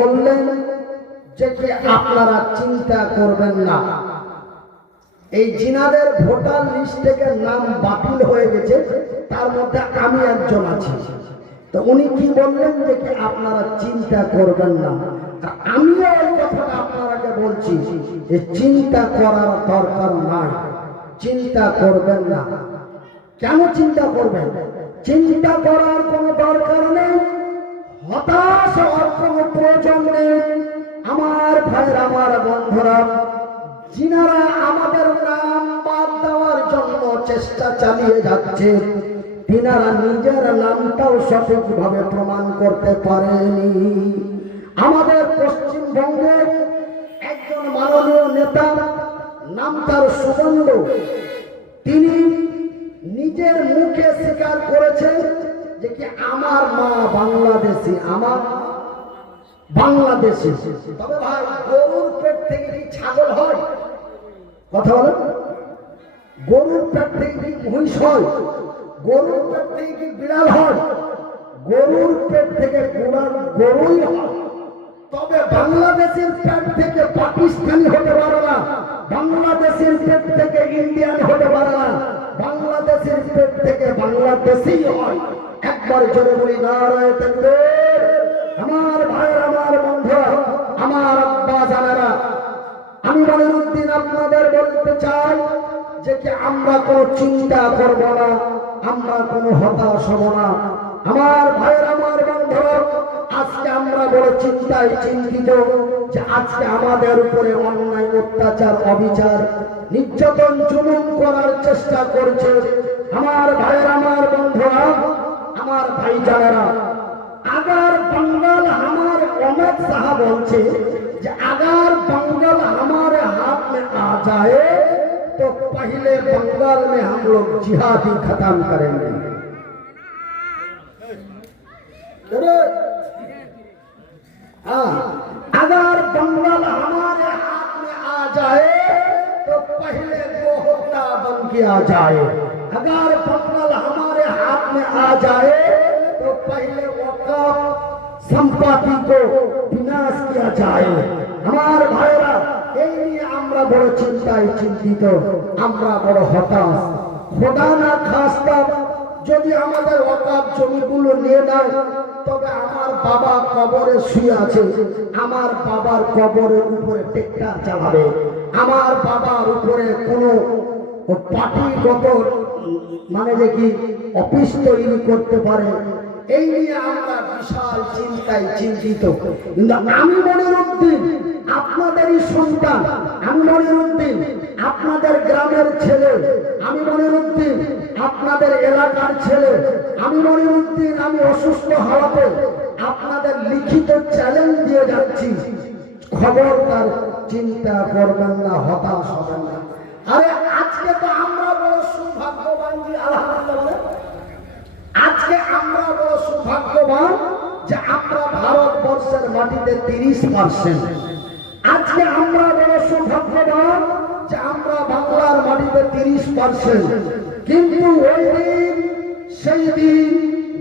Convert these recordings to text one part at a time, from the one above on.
বললেন যে কি আপনারা চিন্তা করবেন না, এই জিনাদের ভোটার লিস্ট থেকে নাম বাতিল হয়ে গেছে, তার মধ্যে আমি একজন আছি। তো উনি কি বললেন যে কি আপনারা চিন্তা করবেন না। আমিও এই কথাটা আপনারাকে বলছি যে চিন্তা করার দরকার নাই, চিন্তা করবেন না। কেন চিন্তা করবেন? চিন্তা করার কোনো দরকার নেই, হতাশ হওয়ার কোনো প্রয়োজন নেই। আমার ভাইয়ের, আমার বন্ধুরা, যিনারা আমাদের নাম বাদ দেওয়ার জন্য চেষ্টা চালিয়ে যাচ্ছে, তিনারা নিজের নামটাও সঠিকভাবে প্রমাণ করতে পারেনি। আমাদের পশ্চিমবঙ্গের একজন মাননীয় নেতা, নাম তার সুগন্ধ, তিনি নিজের মুখে স্বীকার করেছেন যে কি আমার মা বাংলাদেশি, আমার বাংলাদেশি। তবে ভাই, গরুর পেট থেকে কি ছাগল হয়? কথা বলেন। গরুর পেট থেকে কি মহিষ হয়? গরুর পেট থেকে কি বিড়াল হয়? গরুর পেট থেকে গরুই হয়। তবে বাংলাদেশের পেট থেকে পাকিস্তানি হতে পারে না, বাংলাদেশের পেট থেকে ইন্ডিয়ান হতে পারে না, বাংলাদেশের পেট থেকে বাংলাদেশি হয়। একবার জোরে বলি নারায়ে তাকবীর। আমার ভাইয়ের, আমার বন্ধুরা, আমার আব্বা জানেরা, আমি মনিরুদ্দিন আপনাদের বলতে চাই যে কি আমরা কোনো চিন্তা করব না, আমরা কোনো হতাশ হব না। আমার ভাইয়ের, আমার বন্ধুরা, আজকে আমরা বড় চিন্তায় চিন্তিত যে আজকে আমাদের উপরে অন্যায়, অত্যাচার, অবিচার, নির্যাতন, জুলুম করার চেষ্টা করছে। আমার ভাইয়ের, আমার বন্ধুরা, আমার ভাই জানেরা, अगर बंगाल हमारे अमित शाह बोलते कि अगर बंगाल हमारे हाथ में आ जाए तो पहले बंगाल में हम लोग जिहाद ही खत्म करेंगे। हाँ, अगर बंगाल हमारे हाथ में आ जाए तो पहले गोहत्या बंद किया जाए। अगर बंगाल हमारे हाथ में आ जाए तो पहले वक़्फ़ संपत्ति को विनाश किया जाए। हमारे भाईरा, এই নিয়ে আমরা বড় চিন্তায় চিন্তিত, আমরা বড় হতাশ। খোদা না খাস্তা যদি আমাদের ওয়াকফ জমিগুলো নিয়ে নেয়, তবে আমার বাবা কবরে শুয়ে আছে, আমার বাবার কবরের উপরে ট্রাক্টর চালাবে, আমার বাবার উপরে কোনো পার্টিগত মানে যে কি অফিস তৈরি করতে পারে। এই নিয়ে আমরা বিশাল চিন্তায় চিন্তিত। কিন্তু আমি মনিরুদ্দিন আপনাদেরই সন্তান, আমি মনিরুদ্দিন আপনাদের গ্রামের ছেলে, আমি মনিরুদ্দিন আপনাদের এলাকার ছেলে, আমি মনিরুদ্দিন আমি অসুস্থ হওয়াতে আপনাদের লিখিত চ্যালেঞ্জ দিয়ে যাচ্ছি, খবরদার চিন্তা করবেন না, হতাশ হবেন না। আরে আজকে তো আমরা বড় সৌভাগ্যবান, জি আলহামদুলিল্লাহ। আজকে আমরা বড় সৌভাগ্যবান যে আমরা ভারতবর্ষের মাটিতে 30%। আজকে আমরা বড় সৌভাগ্যবান যে আমরা বাংলার মাটিতে 30%। কিন্তু ওই দিন, সেই দিন,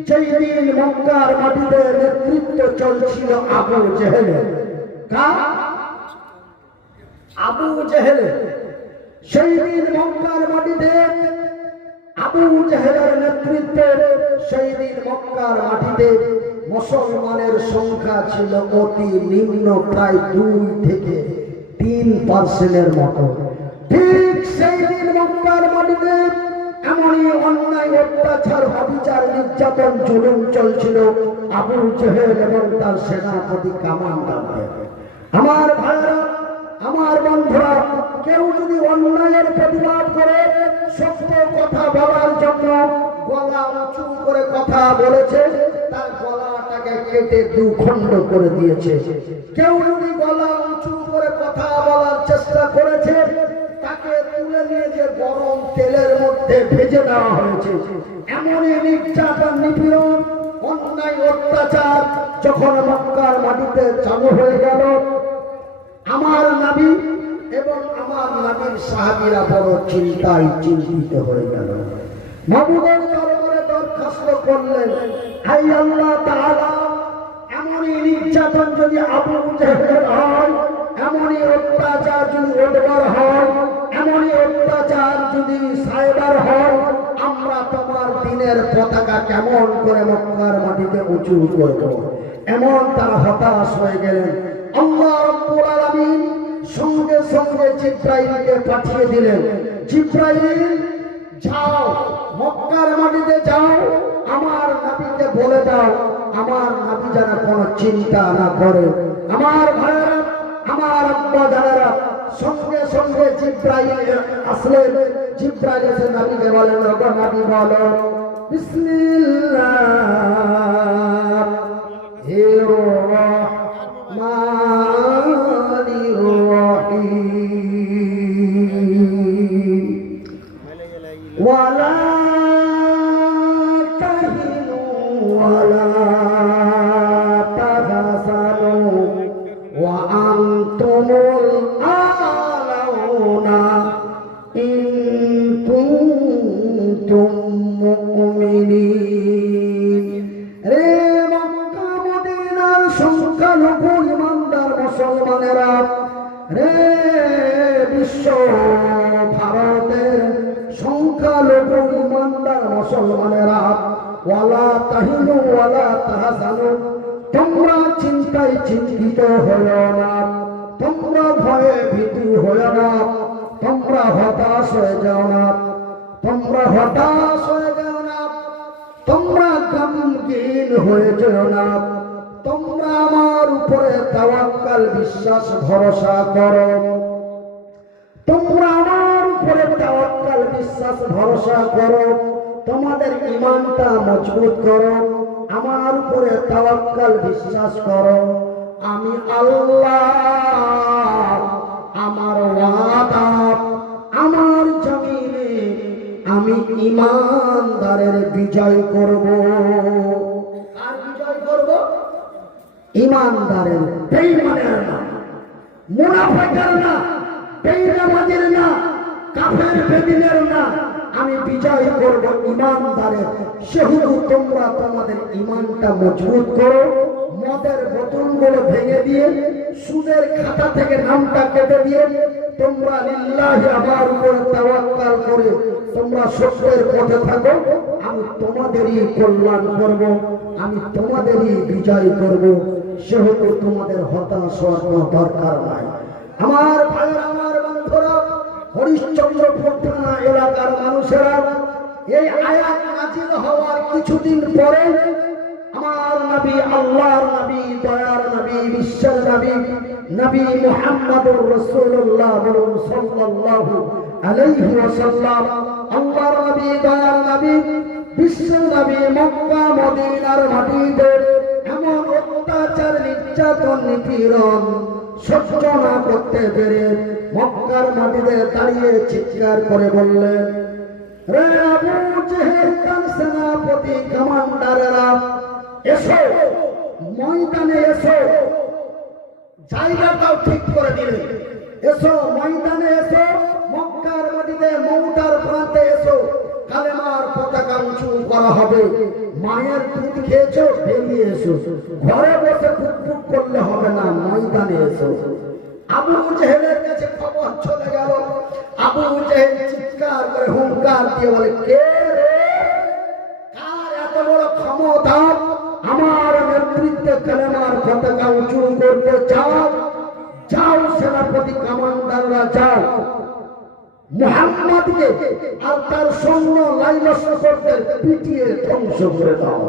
যেই দিন মক্কার মাটিতে নেতৃত্ব চলছিল আবু জেহেলের, আবু জেহেলের, সেই দিন মক্কার মাটিতে আবু জেহেলের নেতৃত্বে সেই দিন মক্কার মাটিতে মুসলমানের সংখ্যা ছিল অতি নিম্ন, প্রায় 2 থেকে 3% মতো। ঠিক সেই দিন মক্কার মাটিতে এমনই অন্যায়, অত্যাচার, অবিচার, নির্যাতন, জুলুম চলছিল আবু জেহেল এবং তার সেনাপতি কামান্ডারদের। আমার ভাইরা, আমার বন্ধুরা, কেউ যদি অন্যায়ের প্রতিবাদ করে, সত্য কথা বলার জন্য গলা উঁচু করে কথা বলেছে, তার গলাটাকে কেটে 2 খণ্ড করে দিয়েছে। কেউ যদি গলা উঁচু করে কথা বলার চেষ্টা করেছে, তাকে তুলে নিয়ে যে গরম তেলের মধ্যে ভেজে দেওয়া হয়েছে। এমনই নির্যাতন, নিপীড়ন, অন্যায়, অত্যাচার যখন মক্কার মাটিতে চালু হয়ে গেল, আমার নবী এবং আমার নবীর সাহাবীরা বড় চিন্তায় চিন্তিত হয়ে গেল। মাবুদের দরবারে দরখাস্ত করলেন, হে আল্লাহ তাআলা, এমন এমনই নির্যাতন যদি আবু জেহেলের হয়, এমনই অত্যাচার যদি ওটবার হয়, এমনই অত্যাচার যদি সাইবার হয়, আমরা তোমার দিনের পতাকা কেমন করে মক্কার মাটিতে উঁচু করব। এমন তারা হতাশ হয়ে গেলেন। আল্লাহ রাব্বুল আলামিন সঙ্গে সঙ্গে জিবরাইলকে পাঠিয়ে দিলেন। জিবরাইল, যাও মক্কার মাটিতে যাও, আমার নবীকে বলে দাও আমার নবী যেন কোনো চিন্তা না করে। আমার ভাইয়েরা, আমার আব্বা জানেরা, সঙ্গে সঙ্গে জিবরাইল আসলেন। জিবরাইল এসে নবীকে বলেন, ওগো নবী বলো বিসমিল্লাহির রহমানির রহিম ওয়ালা তাহিনু ওয়ালা তাহজানু ওয়া আনতুমুল আ'লাউনা ইন কুনতুম মুমিনিন। রে মক্কা মদিনার সংখ্যালঘু ইমানদার মুসলমানেরা, রে বিশ্ব ভারতের সংখ্যালঘু ইমানদার মুসলমানেরা, ওয়ালা তাহিনু ওয়ালা তাহজানু, তোমরা চিন্তায় চিন্তিত হয়ো না, তোমরা ভয়ে ভীতু হয়ো না, তোমরা হতাশ হয়ে যাও না, তোমরা হতাশ হয়ে যাও না, তোমরা গমগীন হয়ে যাও না, তোমরা আমার উপরে তাওয়াক্কাল বিশ্বাস ভরসা করো, তোমরা আমার উপরে তাওয়াক্কাল বিশ্বাস ভরসা করো, তোমাদের ঈমানটা মজবুত করো, আমার উপরে তাওয়াক্কাল বিশ্বাস করো। আমি আল্লাহ, আমার ওয়াদা, আমার জমিনে আমি ঈমানদারের বিজয় করব। আর বিজয় করব ঈমানদারের, বেঈমানের না, মুনাফিকের না, বেঈমানের না, কাফের বেদিনের না, আমি বিজয় করব ঈমানদারের। সেহেতু তোমরা তোমাদের ঈমানটা মজবুত করো, মদের বোতলগুলো ভেঙে দিয়ে, সুদের খাতা থেকে নামটা কেটে দিয়ে, তোমরা লিল্লাহি আমার উপরে তাওয়াক্কাল করে তোমরা সত্যের পথে থাকো। আমি তোমাদেরই কল্যাণ করব, আমি তোমাদেরই বিজয় করব। সেহেতু তোমাদের হতাশ হওয়ার কোনো দরকার নাই। আমার ভাই, আমার বন্ধুরা, হরিশ্চন্দ্রপুর থানা এলাকার মানুষেরা, এই আয়াত নাযিল হওয়ার কিছুদিন পরে আমার নবী, আল্লাহর নবী, দয়ার নবী, বিশ্বের নবী, নবী মুহাম্মদুর রাসূলুল্লাহ সাল্লাল্লাহু আলাইহি ওয়াসাল্লাম, আল্লাহর নবী, দয়ার নবী, বিশ্বের নবী মক্কা মদিনার মাটিতে এমন অত্যাচার, নির্যাতন, নিপীড়ন সহ্য না করতে পেরে মক্কার মাটিতে দাঁড়িয়ে চিৎকার করে বললেন, রে আবু জেহেল, সেনাপতি, কমান্ডারেরা, এসো ময়দানে, এসো। জায়গাটাও ঠিক করে দিলেন, এসো ময়দানে, এসো মক্কার মাটিতে, মৌতার প্রান্তে এসো। কালেমার পতাকা উঁচু করা হবে। মায়ের দুধ খেয়েছো, বেরিয়ে এসো। ঘরে বসে ফুটফুট করলে হবে না, ময়দানে এসো। আবু জেহেলের কাছে খবর চলে গেল। আবু জেহেল চিৎকার করে হুঙ্কার দিয়ে বলে, কে রে, কার এত বড় ক্ষমতা আমার নেতৃত্বে কালেমার পতাকা উঁচু করতে চাও? যাও সেনাপতি, কমান্ডাররা যাও, মুহাম্মদকে আর তার সৈন্য লাইলস্করদের পিটিয়ে ধ্বংস করে দাও।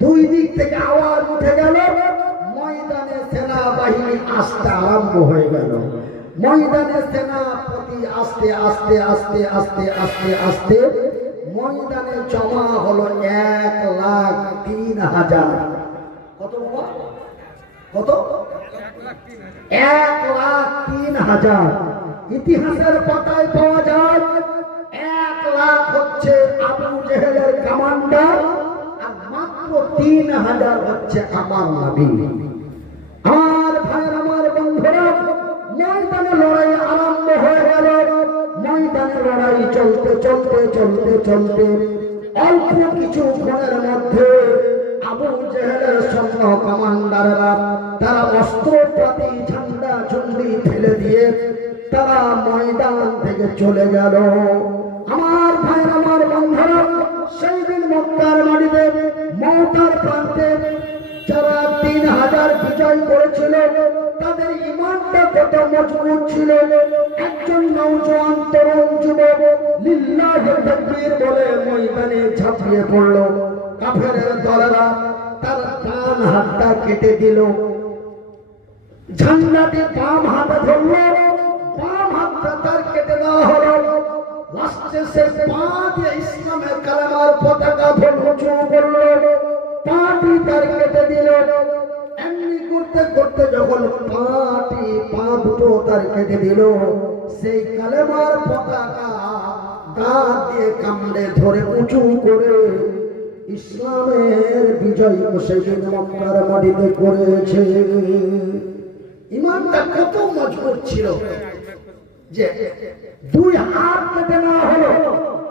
দুই দিক থেকে আওয়াজ উঠে গেল। ময়দানে সেনাবাহিনী আসতে আরম্ভ হয়ে গেল। ময়দানে সেনাপতি আস্তে আস্তে আস্তে আস্তে আস্তে আস্তে ময়দানে জমা হলো 1,03,000। কত বাবা? কত? 1,03,000। ইতিহাসের পাতায় পাওয়া যায় 1,00,000 হচ্ছে আবু জেহেলের কমান্ডার, আর মাত্র 3,000 হচ্ছে আমার নবী। আমার ভাই, আমার বন্ধুরা, ময়দানে লড়াই আরম্ভ হয়ে গেল। ময়দানে লড়াই চলতে চলতে চলতে চলতে অল্প কিছুক্ষণের মধ্যে আবু জেহেলের সৈন্য কমান্ডাররা তারা অস্ত্রপাতি ঝান্ডা ঝুন্ডি ফেলে দিয়ে তারা ময়দান থেকে চলে গেল। আমার ভাই, আমার বন্ধুরা, সেই দিন মক্কার মাটিতে মওতার প্রান্তে যারা 3000 বিজয় করেছিল তাদের ঈমানটা কত মজবুত ছিল। একজন নওজোয়ান তরুণ যুবক লিল্লাহি তাকবীর বলে ময়দানে ঝাঁপিয়ে পড়ল। কাফেরের দলেরা তার ডান হাতটা কেটে দিল, ঝান্ডাটি বাম হাতে ধরল, বাম হাতটা তার কেটে দেওয়া হলো। লাস্টে সে পা দিয়ে ইসলামের কালেমার পতাকা উঁচু করল, পাটি তার কেটে দিল। এমনি করতে করতে যখন পা দুটো তার কেটে দিল, সেই কালেমার পতাকা দাঁত দিয়ে কামড়ে ধরে উঁচু করে ইসলামের বিজয় সেদিন মক্কার মাটিতে করেছে। ইমানটা কত মজবুত ছিল যে 2 হাত কেটে নেওয়া হলো,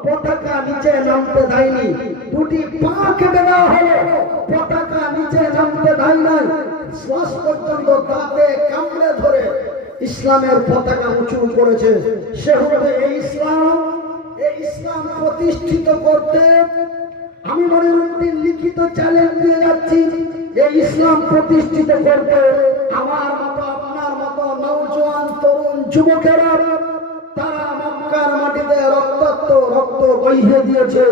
পতাকা নিচে নামতে দেয়নি। 2টি পা কেটে নেওয়া হলো, পতাকা নিচে নামতে দেয় নাই। শ্বাস পর্যন্ত দাঁতে কামড়ে ধরে ইসলামের পতাকা উঁচু করেছে। সে হলো এই ইসলাম প্রতিষ্ঠিত করতে আমি মনিরুদ্দিন লিখিত চ্যালেঞ্জ দিয়ে যাচ্ছি। এই ইসলাম প্রতিষ্ঠিত করতে আমার মতো, আপনার মতো নওজোয়ান তরুণ যুবকেরা তারা মক্কার মাটিতে রক্ত বইয়ে দিয়েছে,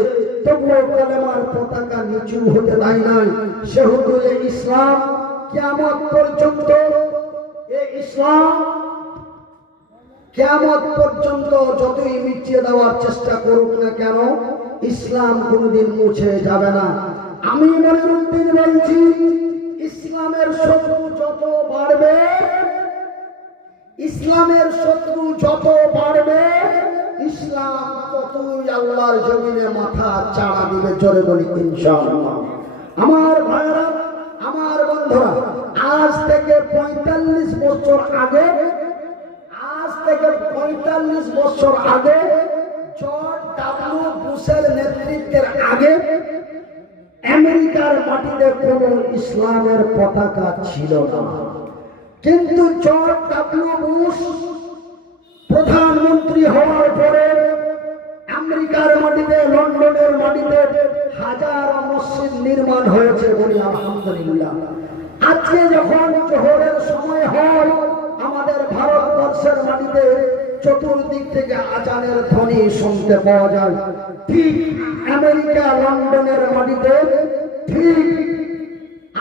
তবুও কালেমার পতাকা নিচু হতে দেয় নাই। সেহেতু এই ইসলাম কিয়ামত পর্যন্ত, এই ইসলাম কিয়ামত পর্যন্ত যতই মিটিয়ে দেওয়ার চেষ্টা করুক না কেন, ইসলাম কোনদিন মুছে যাবে না। আমি মনিরুদ্দিন বলছি, ইসলামের শত্রু যত বাড়বে, ইসলামের শত্রু যত বাড়বে, ইসলাম ততই আল্লাহর জমিনে মাথা চাড়া দিবে। জোরে বলি ইনশাআল্লাহ। আমার ভাইরা, আমার বন্ধুরা, আজ থেকে 45 বছর আগে, জর্জ ডব্লিউ বুশের নেতৃত্বের আগে আমেরিকার মাটিতে কোন ইসলামের পতাকা ছিল না। কিন্তু জর্জ ডব্লিউ বুশ প্রধানমন্ত্রী হওয়ার পরে আমেরিকার মাটিতে, লন্ডনের মাটিতে হাজারো মসজিদ নির্মাণ হয়েছে। বলি আলহামদুলিল্লাহ। আজকে যখন জোহরের সময় হয়, আমাদের ভারতবর্ষের মাটিতে চতুর্দিক থেকে আজানের ধ্বনি শুনতে পাওয়া যায়। ঠিক আমেরিকা, লন্ডনের মাটিতে ঠিক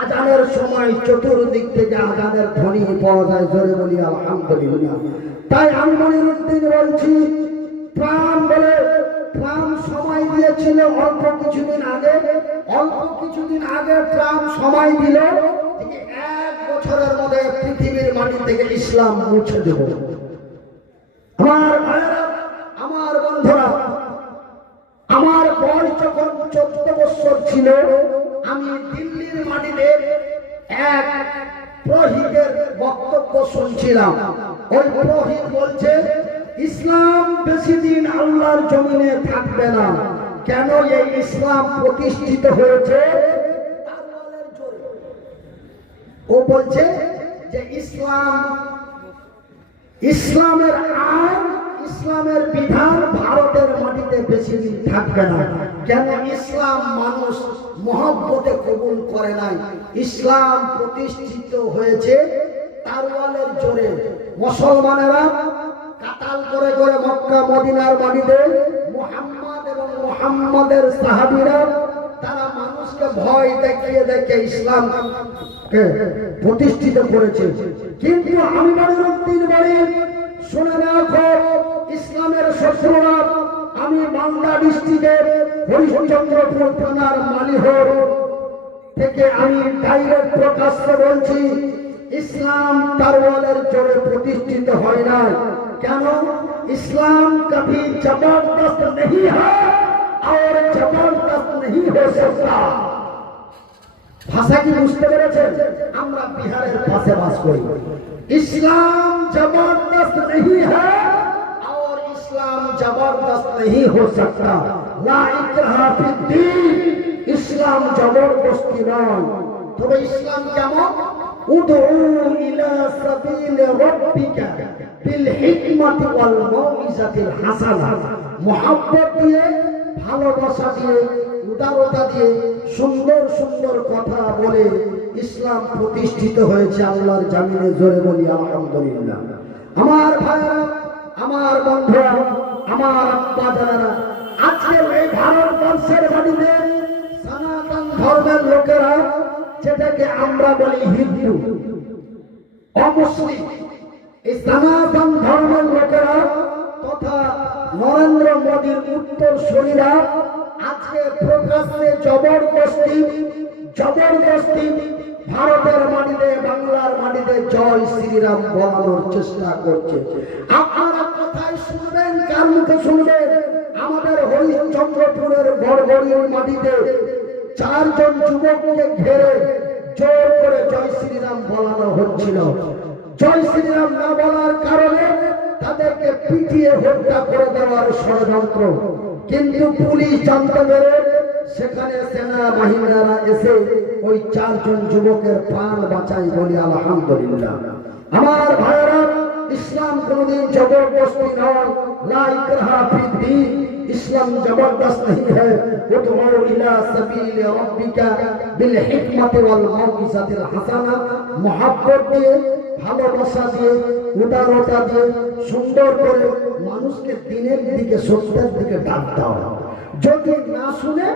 আজানের সময় চতুর্দিক থেকে আজানের ধ্বনি পাওয়া যায়। জোরে বলি আলহামদুলিল্লাহ। তাই আমি মনিরুদ্দিন বলছি, ট্রাম্প সময় দিয়েছিল অল্প কিছুদিন আগে ট্রাম্প সময় দিল 1 বছরের মধ্যে পৃথিবীর মাটি থেকে ইসলাম মুছে দেব। আমার ভাইরা, আমার বন্ধুরা, আমার বয়স যখন 14 বছর ছিল, আমি দিল্লির মাটিতে এক পুরোহিতের বক্তব্য শুনছিলাম। ওই পুরোহিত বলছে, ইসলাম বেশি দিন আল্লাহর জমিনে থাকবে না। কেন? এই ইসলাম প্রতিষ্ঠিত হয়েছে তারওয়ালের জোরে। ও বলছে যে ইসলামের আইন, ইসলামের বিধান ভারতের মাটিতে বেশি দিন থাকবে না। কেন? ইসলাম মানুষ মহব্বতে কবুল করে নাই। ইসলাম প্রতিষ্ঠিত হয়েছে তারওয়ালের জোরে। মুসলমানেরা কাতাল করে করে মক্কা মদিনার মাটিতে মুহাম্মদ এবং মুহাম্মদের সাহাবীরা তারা মানুষকে ভয় দেখিয়ে দেখে ইসলামকে প্রতিষ্ঠিত করেছে। কিন্তু আমি মনিরুদ্দিন বলি, শুনে রাখো, ইসলামের শত্রুরা, আমি মালদা ডিস্ট্রিক্টের হরিশ্চন্দ্রপুর থানার মালিহর থেকে আমি ডাইরেক্ট প্রকাশ্যে বলছি, ইসলাম তারওয়ালের জোরে প্রতিষ্ঠিত হয় না। কেন? ইসলাম कभी जबरदस्त नहीं है और जबरदस्त नहीं हो सकता। ভাষা কি বুঝতে পেরেছেন? আমরা বিহারের পাশে বাস করি। ইসলাম जबरदस्त नहीं है और इस्लाम जबरदस्त नहीं हो सकता। ला इकराह फिद्दीन, ইসলাম জবরদস্তি নয়। তবে ইসলাম কেমন? উদউ ইলা সাবিল রাব্বিকা বিল হিকমাতি ওয়াল মাউইজাতিল হাসানা, মুহাব্বত দিয়ে, ভালোবাসা দিয়ে, উদারতা দিয়ে, সুন্দর সুন্দর কথা বলে ইসলাম প্রতিষ্ঠিত হয়েছে আল্লাহর জামিনে। জোরে বলি আলহামদুলিল্লাহ। আমার ভাইরা, আমার বন্ধুরা, আমার আব্বা জানারা, আজকের এই ভারতবর্ষের মাটিতে সনাতন ধর্মের লোকেরা, যেটাকে আমরা বলি হিন্দু, অমুসলিম, এই সনাতন ধর্মের লোকেরা তথা নরেন্দ্র মোদীর উত্তরসূরিরা আজকে প্রকাশ্যে জবরদস্তি ভারতের মাটিতে, বাংলার মাটিতে জয় শ্রীরাম বলানোর চেষ্টা করছে। আপনারা কোথায় শুনবেন, কার মুখে শুনবেন? আমাদের হরিশ্চন্দ্রপুরের বড়বড়ির মাটিতে 4 জন যুবককে ঘেরে জোর করে জয় শ্রীরাম বলানো হচ্ছিল। জয় শ্রীরাম না বলার কারণে তাদেরকে পিটিয়ে হত্যা করে দেওয়ার ষড়যন্ত্র। কিন্তু পুলিশ জানতে পেরে সেখানে সেনা বাহিনীরা এসে ওই 4 জন যুবকের প্রাণ বাঁচাই, বলি আলহামদুলিল্লাহ। আমার ভাইরা, ইসলাম কোনদিন জবরদস্তি নয়। লা ইকরাহা ফিদ্দীন, ইসলাম জবরদস্ত नहीं है। উদউ ইলা সাবিল রাব্বিকা বিল হিকমাতি ওয়াল মাউইজাতিল হাসানা, মুহাব্বত দিয়ে, ভালোবাসা দিয়ে, উদারতা দিয়ে, সুন্দর করে মানুষকে দিনের দিকে, সত্যের দিকে ডাক দাও। যদি না শুনে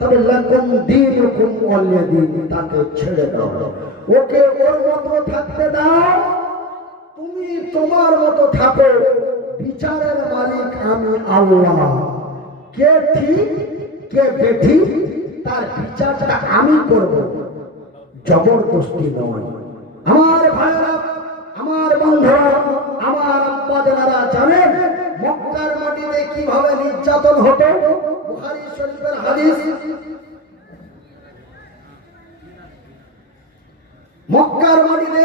তবে লাকুম দীনুকুম ওয়ালিয়া দীন, তাকে ছেড়ে দাও, ওকে ওর মতো থাকতে দাও, তুমি তোমার মতো থাকো। বিচারের মালিক আমি আল্লাহ। কে ঠিক কে বেঠিক তার বিচারটা আমি করব, জবরদস্তি নয়। আমার ভাইরা, আমার বন্ধুরা, আমার আব্বা জানারা জানেন মক্কার মাটিতে কিভাবে নির্যাতন হতো? বুখারী শরীফের হাদিস। মক্কার মাটিতে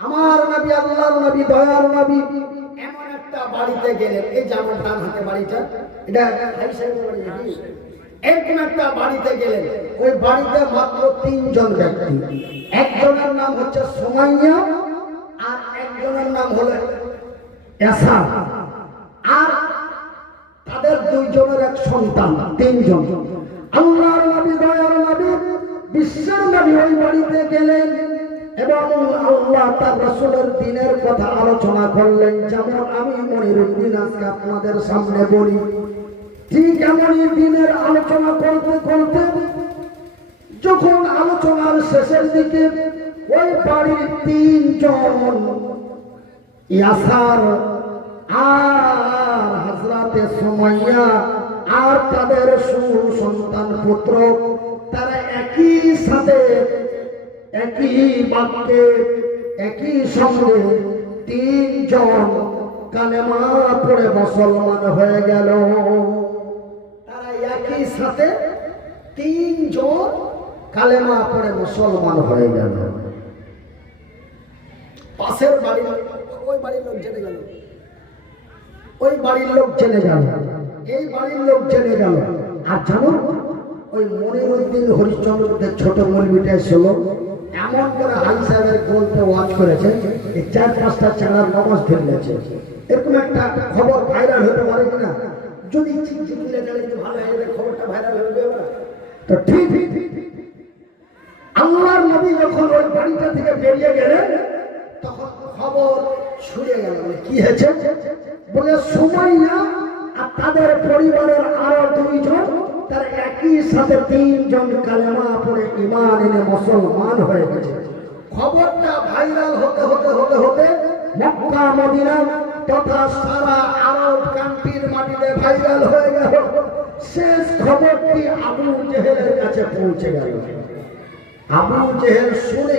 আমার নবী, আল্লাহর নবী, দয়ার নবী এমন একটা বাড়িতে গেলেন। এই যে আমার ডান হাতে বাড়িটা, এটা এরকম একটা বাড়িতে গেলেন। ওই বাড়িতে মাত্র 3 জন ব্যক্তি। একজনের নাম হচ্ছে সুমাইয়া, আর একজনের নাম হলো ইয়াসা, আর তাদের 2 জনের এক সন্তান, 3 জন। আল্লাহর নবী, দয়ার নবী, বিশ্বের নবী ওই বাড়িতে গেলেন এবং আল্লাহ তার রাসূলের দ্বীনের কথা আলোচনা করলেন। যেমন আমি মনিরুদ্দিন আজকে আপনাদের সামনে বলি, ঠিক এমনই দ্বীনের আলোচনা করতে করতে যখন আলোচনার শেষের দিকে ওই বাড়ির 3 জন, ইয়াসার আর হযরতে সুমাইয়া আর তাদের সন্তান পুত্র, তারা একই সাথে, একই বাক্যে, একই সঙ্গে 3 জন কালেমা পড়ে মুসলমান হয়ে গেল। তারা একই সাথে 3 জন কালেমা পড়ে মুসলমান হয়ে গেল। পাশের বাড়ির ওই বাড়ির লোক জেনে গেল, ওই বাড়ির লোক জেনে গেল, এই বাড়ির লোক জেনে গেল। আর জানো, ওই মনিরুদ্দিন হরিশ্চন্দ্রপুরের ছোট মৌলবীটা ছিল, এমন করে হাজি সাহেবের গল্পে ওয়াজ করেছে, এই 4-5টা চালার নামাজ ফেলেছে। এরকম একটা খবর ভাইরাল হতে পারে কিনা? যদি ভালো হয়ে খবরটা ভাইরাল হয়ে যাবে না তো ঠিক। আল্লাহর নবী যখন ওই বাড়িটা থেকে বেরিয়ে গেলেন, তখন খবর ছড়িয়ে গেল। কি হয়েছে বলে, সুমাইয়া আর তাদের পরিবারের আরো 2 জন, তার একই সাথে 3 জন কালেমা পড়ে ঈমান এনে মুসলমান হয়ে গেছে। খবরটা ভাইরাল হতে হতে হতে হতে মক্কা, মদিনা তথা সারা আরব কান্ট্রির মাটিতে ভাইরাল হয়ে গেল। শেষ খবরটি আবু জেহেলের কাছে পৌঁছে গেল। আবু জেহেল শুনে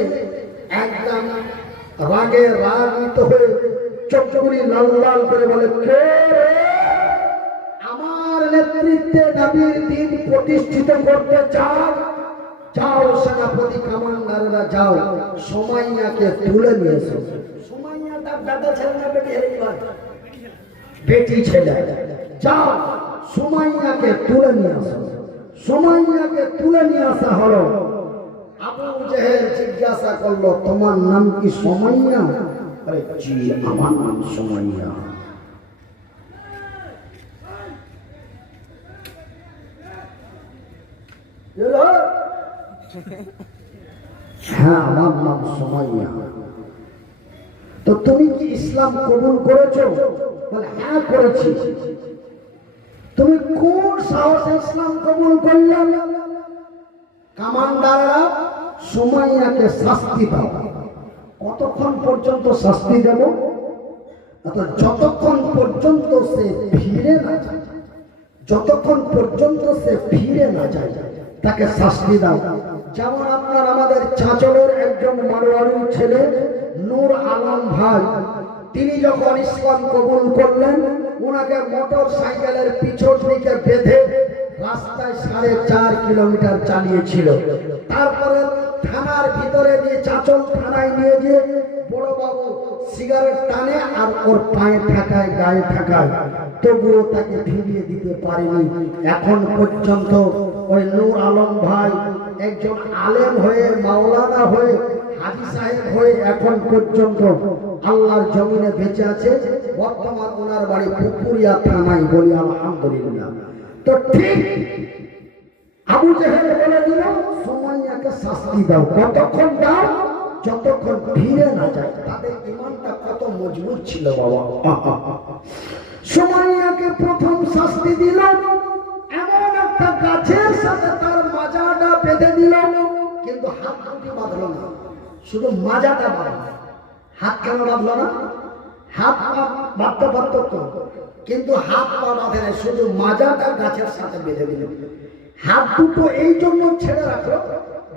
একদম রাগে রাগিত হয়ে চোখগুলি লাল লাল করে বলে, কে আমার নেতৃত্বে নবীর দ্বীন প্রতিষ্ঠিত করতে চাও? যাও সেনাপতি, কমান্ডাররা যাও, সুমাইয়াকে তুলে নিয়ে এসো। সুমাইয়া তার দাদা ছেলে না বেটি? বেটি ছেলে। যাও সুমাইয়াকে তুলে নিয়ে আসো। সুমাইয়াকে তুলে নিয়ে আসা হলো। আবু জেহেল জিজ্ঞাসা করলো, তোমার নাম কি সুমাইয়া? আরে জি, আমার নাম সুমাইয়া। হ্যাঁ, আমার নাম সুমাইয়া। তো তুমি কি ইসলাম কবুল করেছো? বলে হ্যাঁ করেছি। তুমি কোন সাহসে ইসলাম কবুল করলে? কামানদাররা সুমাইয়াকে শাস্তি দাও। কতক্ষণ পর্যন্ত শাস্তি দেব? যতক্ষণ পর্যন্ত সে ফিরে না যায়, যতক্ষণ পর্যন্ত সে ফিরে না যায় তাকে শাস্তি দাও। যেমন আপনার আমাদের চাঁচলের একজন মারোয়ারির ছেলে নূর আলম ভাই, তিনি যখন ইসলাম কবুল করলেন, ওনাকে মোটর সাইকেলের পিছন দিকে বেঁধে রাস্তায় 4.5 কিলোমিটার চালিয়েছিল। তারপরে থানার ভিতরে দিয়ে চাঁচল থানায় নিয়ে গিয়ে বড় বাবু সিগারেট টানে আর ওর পায়ে ঠাকায়, গায়ে ঠাকায়, তবুও তাকে ফিরিয়ে দিতে পারেনি। এখন পর্যন্ত ওই নূর আলম ভাই একজন আলেম হয়ে, মাওলানা হয়ে, হাজী সাহেব হয়ে এখন পর্যন্ত আল্লাহর জমিনে বেঁচে আছে। বর্তমান ওনার বাড়ি পুকুরিয়া থানায়। বলি আলহামদুলিল্লাহ। তো ঠিক আবু জেহেল বলে দিল, সুমাইয়াকে শাস্তি দাও। কতক্ষণ দাও? যতক্ষণ ফিরে না যায়। তাদের ঈমানটা কত মজবুত ছিল বাবা। সুমাইয়াকে প্রথম শাস্তি দিল, এমন একটা গাছের সাথে তার মাজাটা বেঁধে দিল, কিন্তু হাত দুটি বাঁধলো না, শুধু মাজাটা বাঁধলো। হাত কেন বাঁধলো না? হাত পা বাঁধতে পারত তো, কিন্তু হাত পা বাঁধে না, শুধু মাজাটা গাছের সাথে বেঁধে দিল। হাত দুটো এই জন্য ছেড়ে রাখলো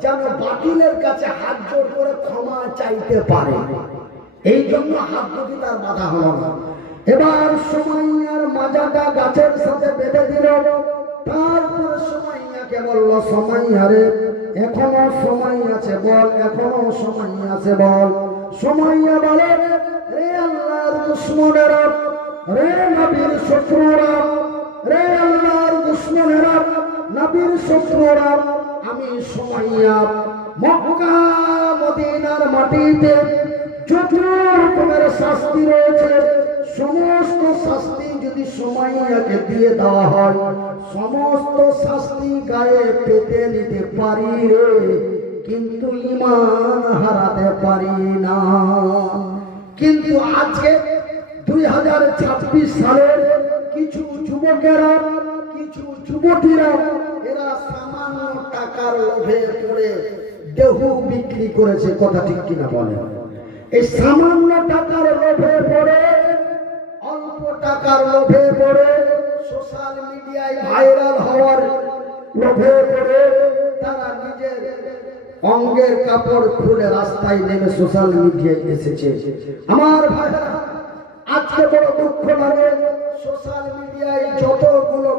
যেন বাতিলের কাছে হাত জোর করে ক্ষমা চাইতে পারে, এই জন্য হাত দুটি তার বাঁধা হলো না। এবার সুমাইয়ার মাজাটা গাছের সাথে বেঁধে দিল। তারপর সুমাইয়াকে বলল, সুমাইয়া রে, এখনো সময় আছে বল, এখনো সময় আছে বল। সুমাইয়া বলে, রে আল্লাহর দুশমনেরা, রে নবীর শত্রুরা, রে আল্লাহর দুশমনেরা, নবীর শত্রুরা, আমি সুমাইয়া মক্কা মদিনার মাটিতে যত রকমের শাস্তি রয়েছে, সমস্ত শাস্তি যদি সুমাইয়াকে দিয়ে দেওয়া হয়, সমস্ত শাস্তি গায়ে পেতে নিতে পারি রে, কিন্তু ঈমান হারাতে পারি না। কিন্তু আজকে 2026 সালের কিছু যুবকেরা, কিছু যুবতীরা, এরা সামান্য টাকার লোভে পড়ে দেহু বিক্রি করেছে। কথা ঠিক কিনা বলেন? এই সামান্য টাকার লোভে পড়ে, অল্প টাকার লোভে পড়ে, সোশ্যাল মিডিয়ায় ভাইরাল হওয়ার লোভে পড়ে তারা নিজের অঙ্গের কাপড় খুলে রাস্তায় নেমে সোশ্যাল মিডিয়ায় এসেছে। আমার ভাইরা, আজকে বড় দুঃখ লাগে, সোশ্যাল মিডিয়ায় যতগুলো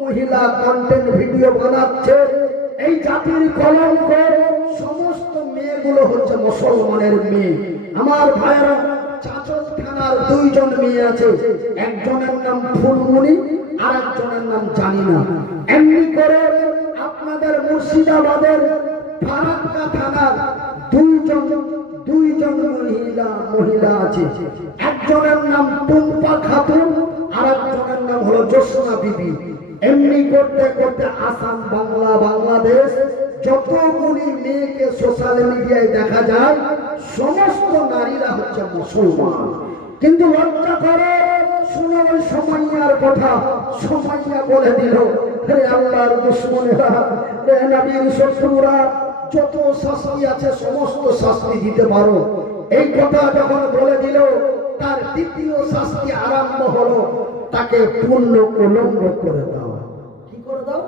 মহিলা কন্টেন্ট ভিডিও বানাচ্ছে, এই জাতির কলঙ্ক, সমস্ত মেয়েগুলো হচ্ছে মুসলমানের মেয়ে। আমার ভাইরা, চাঁচল থানার 2 জন মেয়ে আছে, একজনের নাম ফুলমণি আর একজনের নাম জানি না। এমনি করে আপনাদের মুর্শিদাবাদের ফারাক্কা থানার 2 জন মহিলা আছে, একজনের নাম টুম্পা খাতুন আর একজনের নাম হলো জোসনা বিবি। এমনি করতে করতে আসাম, বাংলা, বাংলাদেশ যতগুলি মেয়েকে সোশ্যাল মিডিয়ায় দেখা যায়, সমস্ত নারীরা হচ্ছে মুসলমান। কিন্তু লজ্জা করে শুনে ওই সুমাইয়ার কথা। সুমাইয়া বলে দিল, হে আল্লাহর দুশমনেরা, হে নবীর শত্রুরা, যত শাস্তি আছে সমস্ত শাস্তি দিতে পারো। এই কথা যখন বলে দিল, তার দ্বিতীয় শাস্তি আরম্ভ হলো, তাকে পূর্ণ উলঙ্গ করে দাও। কি করে দাও?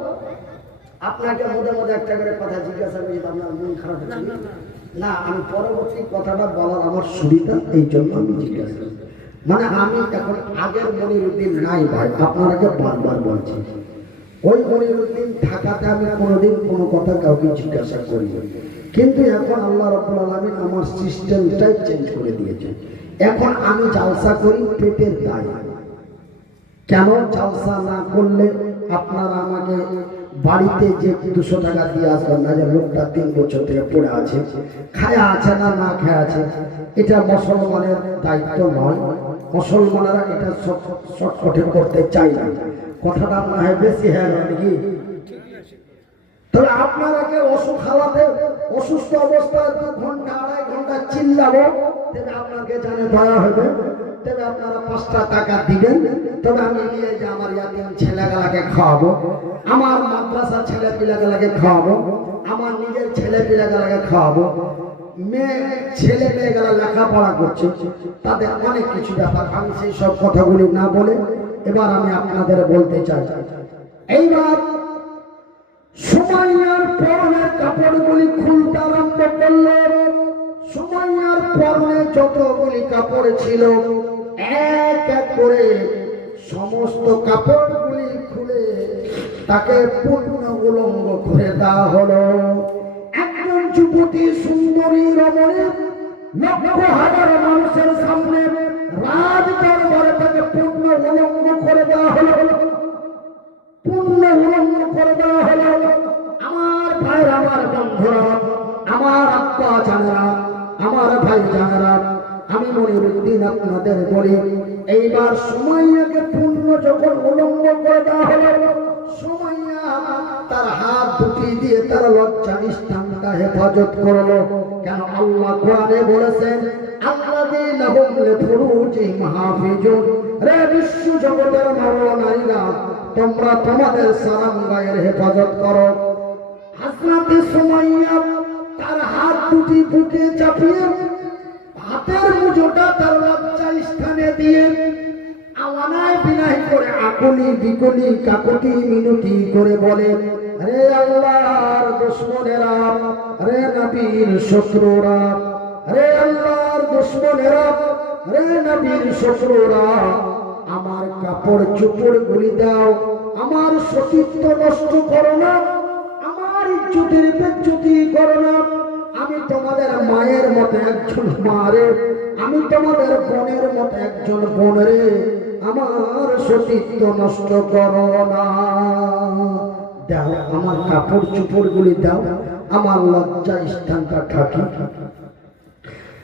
আপনাকে মধ্যে মধ্যে একটা করে কথা জিজ্ঞাসা করি, আপনার মন খারাপ হচ্ছে না? আমি পরবর্তী কথাটা বলার আমার সুবিধা, এই জন্য আমি জিজ্ঞাসা করি। মানে আমি এখন আগের মনিরুদ্দিন নাই ভাই, আপনারাকে বারবার বলছি। ওই মনিরুদ্দিন থাকাতে আমি কোনোদিন কোনো কথা কাউকে জিজ্ঞাসা করি, কিন্তু এখন আল্লাহ রাব্বুল আলামিন আমার সিস্টেমটাই চেঞ্জ করে দিয়েছে। এখন আমি জালসা করি পেটের দায়। কেন জালসা না করলে আপনারা আমাকে বাড়িতে যে 200 টাকা দিয়ে আসবেন না, যে লোকটা 3 বছর থেকে পড়ে আছে, খায়া আছে না না খায়া আছে, এটা মুসলমানের দায়িত্ব নয়। মুসলমানেরা এটা শর্টকটে করতে চায় না। কথাটা মনে হয় বেশি হ্যাঁ নাকি? তবে আপনারাকে ওষুধ খাওয়াতে, অসুস্থ অবস্থায় 2 ঘন্টা 2.5 ঘন্টা চিল্লাবো, তবে আপনাকে জানে দয়া হবে, তবে আপনারা 5টা টাকা দিবেন, তবে আমি নিয়ে যে আমার ইয়াতিম ছেলেগুলাকে খাওয়াবো, আমার মাদ্রাসার ছেলে পিলাগুলাকে খাওয়াবো, আমার নিজের ছেলে পিলাগুলাকে খাওয়াবো। ছেলে মেয়েগুলা লেখাপড়া করছে, তাদের অনেক কিছু ব্যাপার। আমি সেই সব কথাগুলি না বলে এবার আমি আপনাদের বলতে চাই, এইবার সুমাইয়ার পরনের কাপড়গুলি খুলতে আরম্ভ করলো। সুমাইয়ার পরনে যতগুলি কাপড় ছিল এক এক করে সমস্ত কাপড়গুলি খুলে তাকে পূর্ণ উলঙ্গ করে দেওয়া হলো। একজন যুবতী সুন্দরী রমণী লক্ষ হাজার মানুষের সামনে রাজ দরবারে তাকে পূর্ণ উলঙ্গ করে দেওয়া হলো, পূর্ণ উলঙ্গ করে দেওয়া হলো। আমার ভাই, আমার বন্ধুরা, আমার আব্বা জানেরা, আমার ভাই জানেরা, আমি মনিরুদ্দিন আপনাদের বলি, এইবার সুমাইয়াকে পূর্ণ যখন উলঙ্গ করে দেওয়া হলো, সুমাইয়া তার হাত দুটি দিয়ে তার লজ্জা স্থানটা হেফাজত করলো। কেন? আল্লাহ কোরআনে বলেছেন, আল্লাযীনা হুম লিফুরুজিহিম হাফিজুন, রে বিশ্ব জগতের নর-নারীরা, তোমরা তোমাদের সারাঙ্গায়ের হেফাজত করো। হযরত সুমাইয়া তার হাত দুটি বুকে চাপিয়ে হাতের মুজোটা তার লজ্জা স্থানে দিয়ে আওয়ানায় বিনাই করে আকুলি বিকুলি কাকুতি মিনতি করে বলে, রে আল্লাহর দুশমনেরা, রে নবীর শত্রুরা, রে আল্লাহর দুশমনেরা, রে নবীর শত্রুরা, আমার কাপড় চোপড় গুলি দাও, আমার সতীত্ব নষ্ট করো না, আমার ইজ্জতের বেজ্জতি করো না। আমি তোমাদের মায়ের মতো একজন মা রে, আমি তোমাদের বোনের মতো একজন বোন রে, আমার সতীত্ব নষ্ট করো না। দাও আমার কাপড় চোপড় গুলি দাও, আমার লজ্জা স্থানটা ঢাকি।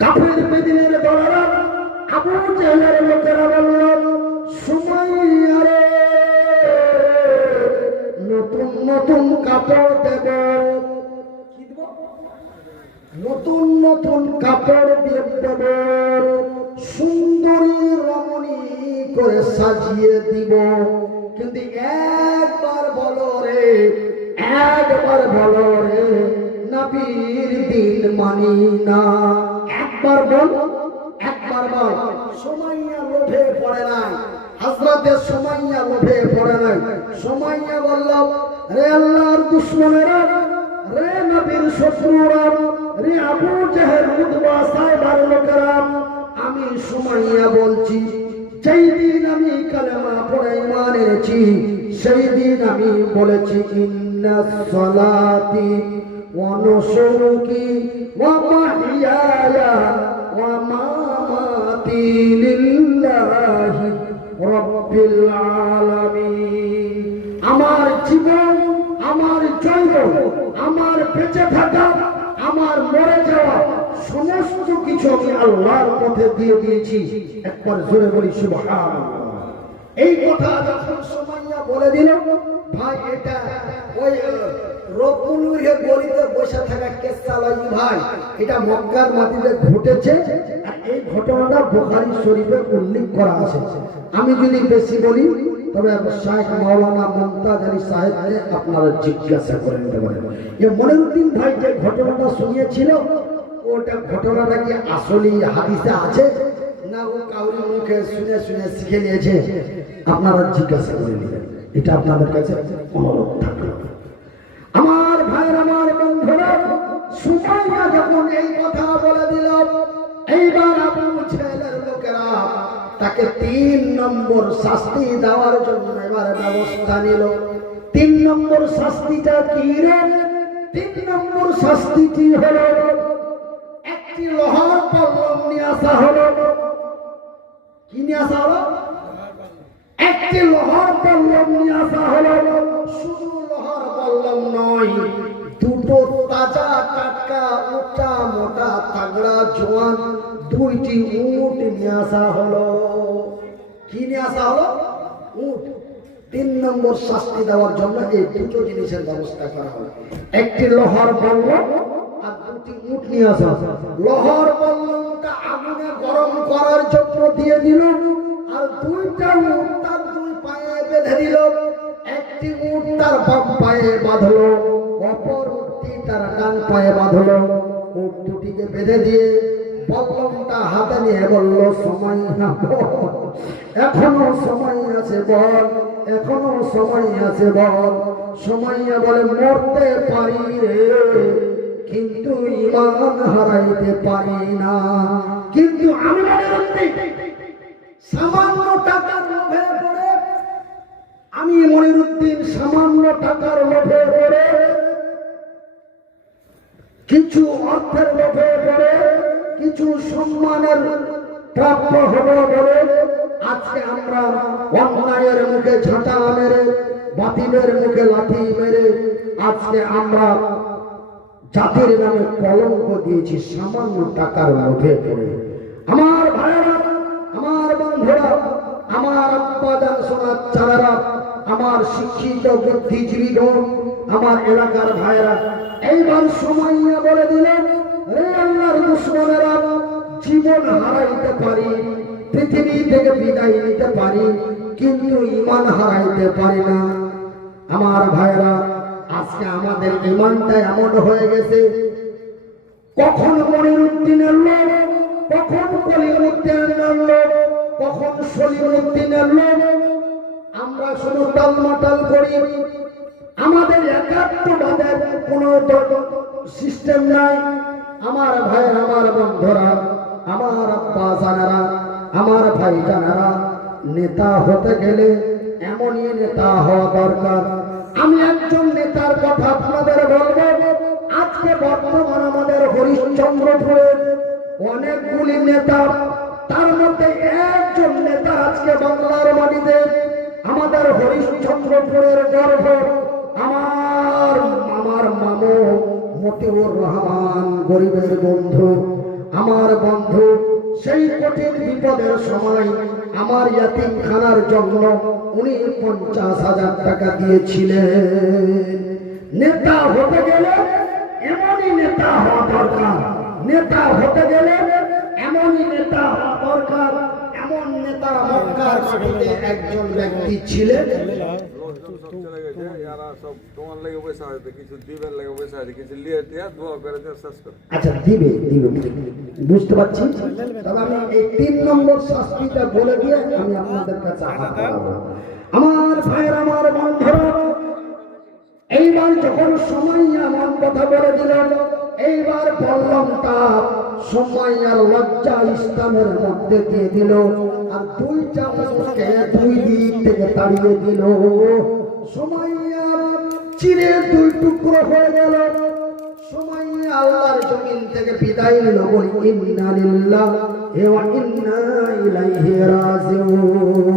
কাফের বেদিনের দলেরা, আবু জেহেলের লোকেরা বলল, সুমাইয়া রে, নতুন নতুন কাপড় দেব। কি দেব? নতুন নতুন কাপড় দিয়ে দেব, সুন্দরী রমণী করে সাজিয়ে দিব। কিন্তু একবার বলো রে, একবার বলো রে, নবীর দিন মানি না। একবার বল, একবার বল। সুমাইয়া লোভে পড়ে নাই, হযরতে সুমাইয়া লোভে পড়ে নাই। সুমাইয়া বলল, রে আল্লাহর দুশমনেরা, রে নবীর শত্রুরা, রে আবু জেহেল উতবা সাইবার লোকেরা, আমি সুমাইয়া বলছি, যেই দিন আমি কালেমা পড়ে ঈমান এনেছি, সেই দিন আমি বলেছি, ইন্নাস সালাতি ওয়া নুসুকি ওয়া মাহইয়ায়া ওয়া মামাতি লিল্লাহি রাব্বিল আলামিন। আমার জীবন, আমার জৈব, আমার বেঁচে থাকা, আমার মরে যাওয়া, সমস্ত কিছু আমি আল্লাহর পথে দিয়ে দিয়েছি। একবার জোরে বলি সুবহানাল্লাহ। এই কথা যখন সুমাইয়া বলে দিল, ভাই এটা ওই রবুলের গলিতে বসে থাকা কেসা লয় ভাই, এটা মক্কার মাটিতে ঘটেছে। আর এই ঘটনাটা বুখারী শরীফে উল্লেখ করা আছে। আমি যদি বেশি বলি তবে শাইখ মাওলানা মুমতাজ আলী সাহেবকে আপনারা জিজ্ঞাসা করে নিতে পারেন। যে মনিরুদ্দিন ভাই যে ঘটনাটা শুনিয়েছিল, ওটা ঘটনাটা কি আসলে হাদিসে আছে না ও কাউরি মুখে শুনে শুনে শিখে নিয়েছে? আপনারা জিজ্ঞাসা করে নেবেন, এটা আপনাদের কাছে অনুরোধ থাকলো। আমার ভাই, আমার বন্ধুরা, সুমাইয়া যখন এই কথা বলে দিল, এইবার আবু জেহেলের লোকেরা তাকে 3 নম্বর শাস্তি দেওয়ার জন্য এবার ব্যবস্থা নিল। 3 নম্বর শাস্তিটা কি রে? 3 নম্বর শাস্তিটি হলো, একটি লোহার পল্লব নিয়ে আসা হলো। কি নিয়ে আসা হলো? একটি লোহার পল্লব নিয়ে আসা হলো। শুধু লোহার বললাম নয়, দুটো তাজা টাটকা মোটা মোটা তাগড়া জোয়ান দুইটি উট নিয়ে আসা হলো। কি নিয়ে আসা হলো? উট। 3 নম্বর শাস্তি দেওয়ার জন্য এই দুটো জিনিসের ব্যবস্থা করা হলো। একটি লোহার বল্লম আর দুটি উট নিয়ে আসা। লোহার বল্লমটা আগুনে গরম করার জন্য দিয়ে দিল, আর দুইটা উট তার দুই পায়ে বেঁধে দিল। একটি উট তার বাম পায়ে বাঁধলো, অপর উটটি তার ডান পায়ে বাঁধলো। উট দুটিকে বেঁধে দিয়ে বল্লমটা হাতে নিয়ে বলল, সময় না, এখনো সময় আছে বল, এখনো সময় আছে বল। সময় বলে, মরতে পারি রে, কিন্তু ঈমান হারাইতে পারি না। কিন্তু আমি সামান্য টাকার লোভে পড়ে, আমি মনিরুদ্দিন সামান্য টাকার লোভে পড়ে, কিছু অর্থের লোভে পড়ে, কিছু সম্মানের প্রাপ্য হলো বলে আজকে আমরা অন্যায়ের মুখে ঝাঁটা মেরে, বাতিলের মুখে লাঠি মেরে আজকে আমরা জাতির নামে কলঙ্ক দিয়েছি সামান্য টাকার লোভে পড়ে। আমার ভাইয়েরা, আমার বন্ধুরা, আমার আব্বা জান সোনার চাঁদেরা, আমার শিক্ষিত বুদ্ধিজীবীগণ, আমার এলাকার ভাইয়েরা, এইবার সময় বলে দিলেন, রে আল্লাহর দুশমনেরা, জীবন হারাইতে পারি, পৃথিবী থেকে বিদায় নিতে পারি, কিন্তু ঈমান হারাইতে পারি না। আমার ভাইয়েরা, আজকে আমাদের ঈমানটা এমন হয়ে গেছে, কখন মনিরুদ্দিনের লোক, কখন কলিমুদ্দিনের লোক, কখন সলিমুদ্দিনের লোক, আমরা শুধু টালমাটাল করি। আমাদের একাত্মবাদের কোনো সিস্টেম নাই। আমার ভাই, আমার বন্ধুরা, আমার আব্বা জানারা, আমার ভাই জানারা, নেতা হতে গেলে এমনই নেতা হওয়া দরকার। আমি একজন নেতার কথা আপনাদের বলবো। আজকে বর্তমান আমাদের হরিশ্চন্দ্রপুরের অনেকগুলি নেতা, তার মধ্যে একজন নেতা আজকে বাংলার মাটিতে, আমাদের হরিশ্চন্দ্রপুরের গর্ব, আমার মামু মতিউর রহমান, গরিবের বন্ধু, আমার বন্ধু। সেই কঠিন বিপদের সময় আমার ইয়াতিমখানার জন্য উনি 50,000 টাকা দিয়েছিলেন। নেতা হতে গেলে এমনই নেতা হওয়া দরকার, নেতা হতে গেলে এমনই নেতা হওয়া দরকার। এমন নেতা মক্কার মাটিতে একজন ব্যক্তি ছিলেন। আচ্ছা, দিবে দিবে, বুঝতে পারছি। তবে আমি এই 3 নম্বর শাস্তিটা বলে দিয়ে আমি আপনাদের কাছে আমার ভাইয়ের, আমার বন্ধুরা, এইবার যখন সময় এমন কথা বলে দিলেন, এইবার বললাম তা সময় আর লজ্জা ইসলামের মধ্যে দিয়ে দিল, আর দুইটা মানুষকে দুই দিক থেকে তাড়িয়ে দিল। সময় চিরে 2 টুকরো হয়ে গেল। সময় আল্লাহর জমিন থেকে বিদায় নিল। বলি, ইন্না লিল্লাহি ওয়া ইন্না ইলাইহি রাজিউন।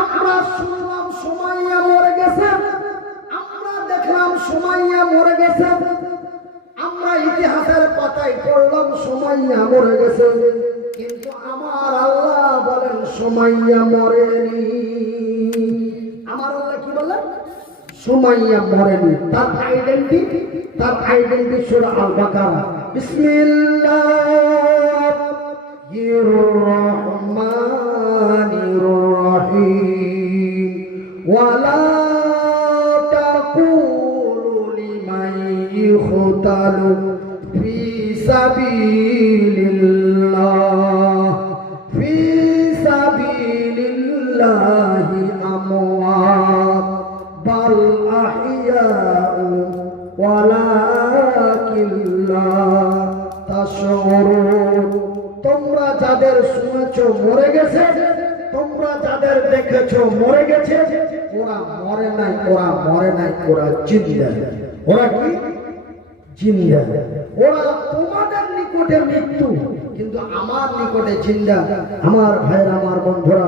আমরা শুনলাম সুমাইয়া মরে গেছে, আমরা দেখলাম সুমাইয়া মরে গেছে, আমরা ইতিহাসের পাতায় পড়লাম সুমাইয়া মরে গেছে, কিন্তু আমার আল্লাহ বলেন সুমাইয়া মরেনি। আমার আল্লাহ কি বলেন? সুমাইয়া মরেনি। তার আইডেন্টি সূরা আল বাকারা। বিসমিল্লাহির রহমানির রহিম। ওয়ালা তাকুলু লিমান ইখতালু ফি সাবিলিল্লাহ, ফি সাবিলিল্লাহি আমওয়াত বাল আহইয়াউ ওয়ালাকিন লা তাশউরুন। তোমরা যাদের শুনেছো মরে গেছে, তোমরা যাদের দেখেছো মরে গেছে, ওরা মরে নাই, ওরা মরে নাই, ওরা জিন্দা। ওরা কি? জিন্দা। ওরা তোমাদের নিকটে মৃত্যু, কিন্তু আমার নিকটে জিন্দা। আমার ভাইরা, আমার বন্ধুরা,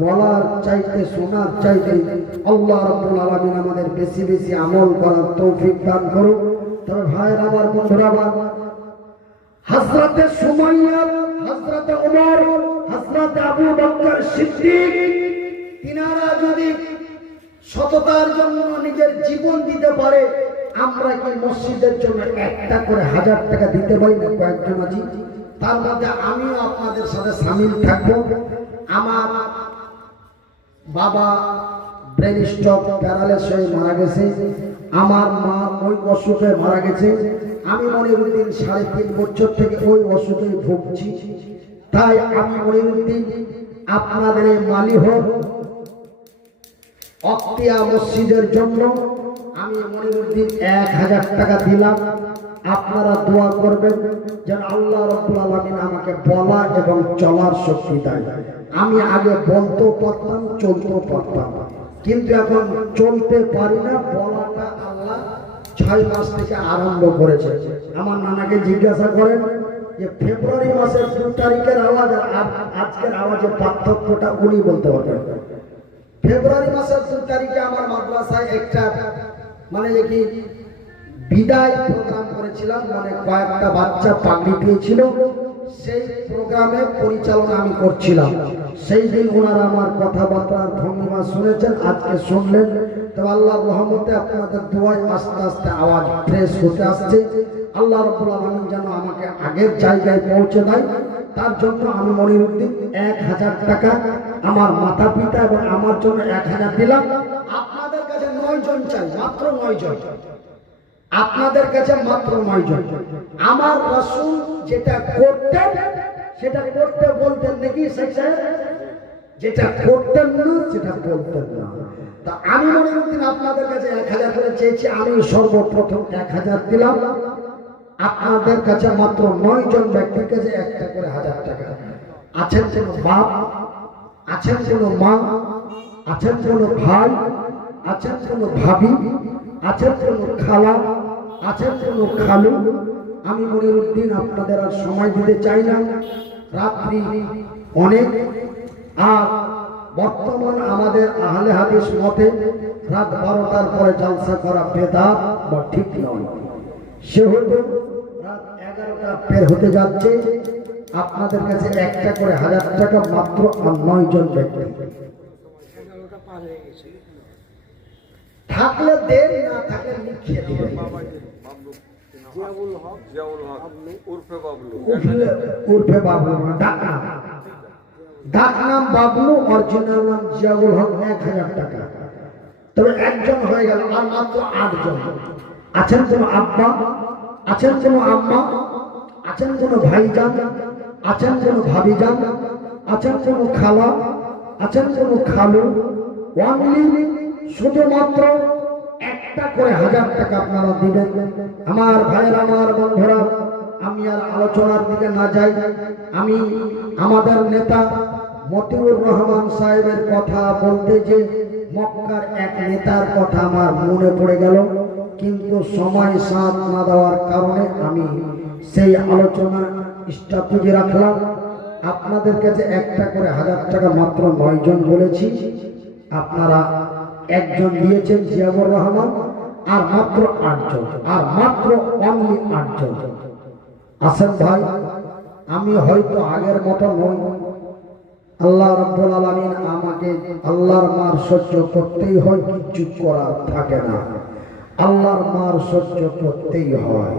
বলার চাইতে শোনার চাইতে আল্লাহ রাব্বুল আলামিন আমাদের বেশি বেশি আমল করার তৌফিক দান করুন। তবে ভাইয়ের আমার, বন্ধুরা আমার, হযরতে সুমাইয়া, হযরতে ওমর, হযরতে আবু বকর সিদ্দিক, তিনারা যদি সততার জন্য নিজের জীবন দিতে পারে, আমরা কি মসজিদের জন্য একটা করে 1000 টাকা দিতে পারি না? কয়েকজন আছি, তার মধ্যে আমিও আপনাদের সাথে সামিল থাকবো। আমার বাবা ব্রেন স্ট্রোক প্যারালাইসিস হয়ে মারা গেছে, আমার মা ওই অসুখে মারা গেছে। আমি মনিরুদ্দিন 3.5 বছর থেকে ওই অসুখে ভুগছি। তাই আমি মনিরুদ্দিন আপনাদের এই মালিহ অক্তিয়া মসজিদের জন্য আমি মনিরুদ্দিন 1000 টাকা দিলাম। আপনারা দোয়া করবেন যেন আল্লাহ রাব্বুল আলামিন আমাকে বলা এবং চলার শক্তি দেয়। আমি আগে বলতেও পারতাম, চলতেও পারতাম, কিন্তু এখন চলতে পারি না। বলাটা আল্লাহ 6 মাস থেকে আরম্ভ করেছে। আমার নানাকে জিজ্ঞাসা করেন যে ফেব্রুয়ারি মাসের 2 তারিখের আওয়াজ আর আজকের আওয়াজের পার্থক্যটা উনি বলতে পারবেন। ফেব্রুয়ারি মাসের 2 তারিখে আমার মাদ্রাসায় একটা মানে কি বিদায় প্রোগ্রাম করেছিলাম, মানে কয়েকটা বাচ্চা পাগড়ি পেয়েছিল, সেই প্রোগ্রামে পরিচালনা আমি করছিলাম। সেই দিন ওনারা আমার কথাবার্তার ভঙ্গিমা শুনেছেন, আজকে শুনলেন। তো আল্লাহর রহমতে আপনাদের দোয়ায় আস্তে আস্তে আওয়াজ ফ্রেশ হতে আসছে। আল্লাহ রাব্বুল আলামিন যেন আমাকে আগের জায়গায় পৌঁছে দেয়, তার জন্য আমি মনিরুদ্দিন 1000 টাকা আমার মাতা পিতা এবং আমার জন্য 1000 দিলাম। আপনাদের কাছে 9 জন চাই, মাত্র 9 জন। আপনাদের কাছে মাত্র 9 জন। আমার রাসূল যেটা করতেন সেটা করতে বলতেন নাকি শেখ সাহেব? যেটা করতেন না সেটা বলতেন না। তা আমি মনিরুদ্দিন আপনাদের কাছে 1000 করে চেয়েছি। আমি সর্বপ্রথম 1000 দিলাম। আপনাদের কাছে মাত্র 9 জন ব্যক্তির কাছে একটা করে 1000 টাকা। আছেন কোন বাপ, আছেন কোন মা, আছেন কোন ভাই, আছেন কোন ভাবি, আছেন কোন খালা, আছেন কোন খালু? আমি মনিরুদ্দিন আপনাদের আর সময় দিতে চাই না, রাত্রি অনেক। আর বর্তমান আমাদের আহলে হাদিস মতে রাত 12টার পরে জলসা করা বেদাত বা ঠিক নয়। সেহেতু রাত 11টা পের হতে যাচ্ছে। আপনাদের কাছে একটা করে 1000 টাকা মাত্র, আর 9 জন ব্যক্তি থাকলে দেন, না থাকলে লিখিয়ে দিবেন। উর্ফে বাবলু, ডাক নাম বাবলু, অরিজিনাল নাম জিয়াউল হক, 1000 টাকা। তবে একজন হয়ে গেল, আর মাত্র 8 জন। আছেন কোন আব্বা, আছেন কোন আম্মা, আছেন কোন ভাইজান, আছেন কোন ভাবিজান, আছেন কোন খালা, আছেন কোন খালু? অনলি শুধুমাত্র একটা করে 1000 টাকা আপনারা দিবেন। আমার ভাইয়ের, আমার বন্ধুরা, আমি আর আলোচনার দিকে না যাই। আমি আমাদের নেতা মতিউর রহমান সাহেবের কথা বলতে যে মক্কার এক নেতার কথা আমার মনে পড়ে গেল, কিন্তু সময় সাথ না দেওয়ার কারণে আমি সেই আলোচনা স্টপেজে রাখলাম। আপনাদের কাছে একটা করে 1000 টাকা মাত্র 9 জন বলেছি। আপনারা একজন দিয়েছেন জিয়াউর রহমান, আর মাত্র 8 জন, আর মাত্র অনলি 8 জন। আসেন ভাই, আমি হয়তো আগের মতো নই। আল্লাহ রাব্বুল আলামিন আমাকে আল্লাহর মার সহ্য করতেই হয়, কিছু করার থাকে না। আল্লাহর মার সহ্য করতেই হয়।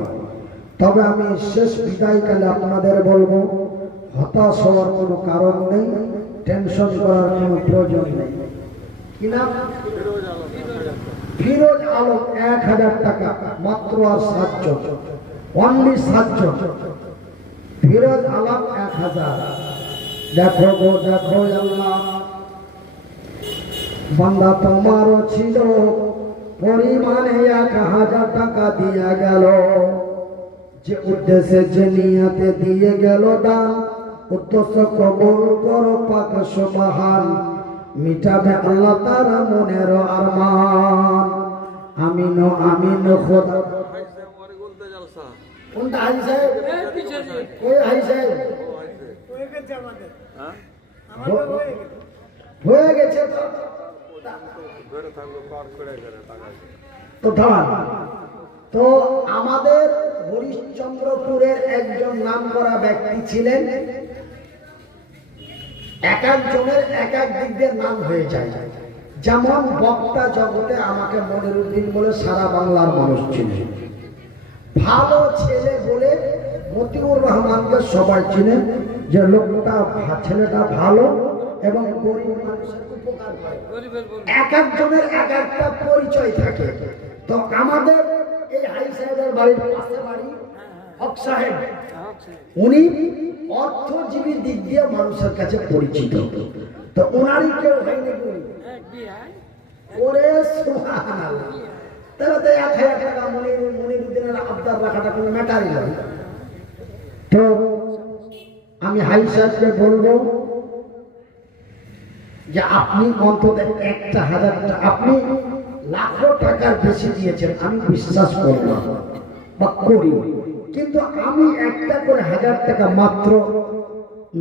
তবে আমি শেষ বিদায়কালে আপনাদের বলবো, হতাশ হওয়ার কোনো কারণ নেই, টেনশন করার কোনো প্রয়োজন নেই। কি নাম? ফিরোজ আলম, 1000 টাকা মাত্র, আর 7 জন, অনলি 7 জন। ফিরোজ আলম 1000। দেখো গো দেখো আল্লাহ, বান্দা তোমারও ছিল পরিমাণে 1000 টাকা দিয়া গেল। যে উদ্দেশ্যে যে নিয়তে দিয়ে গেল দান, উদ্দেশ্য কবুল করো পাক সুবহান, মিটাবে আল্লাহ তাআলা মনের আরমান। আমিন আমিন। খোদা কোনটা আইছে? কই আইছে? হয়ে গেছে তো দাঁড়ান। তো আমাদের হরিশ্চন্দ্রপুরের একজন নামকরা ব্যক্তি ছিলেন, এক একজনের এক এক দিক দিয়ে নাম হয়ে যায়। যেমন বক্তা জগতে আমাকে মনিরুদ্দিন বলে সারা বাংলার মানুষ চিনে, ভালো ছেলে বলে মতিউর রহমানকে সবাই চিনে, যে লোকটা ছেলেটা ভালো এবং গরিব মানুষের উপকার করে। এক একজনের এক একটা পরিচয় থাকে। তো আমাদের এই হাই সাহেবের বাড়ির পাশে বাড়ি হক সাহেব, উনি অর্থজীবী দিক দিয়ে মানুষের কাছে পরিচিত। তো ওনারই কেউ হয়নি ওরে সুবহানাল্লাহ। তাহলে তো 1000 টাকা মনিরুদ্দিনের আবদার রাখাটা কোনো ম্যাটারই নয়। তো আমি হাই সাহেবকে বলবো যে আপনি অন্তত 1000 টাকা, আপনি লাখো টাকার বেশি দিয়েছেন, আমি বিশ্বাস করব বা করি, কিন্তু আমি একটা করে 1000 টাকা মাত্র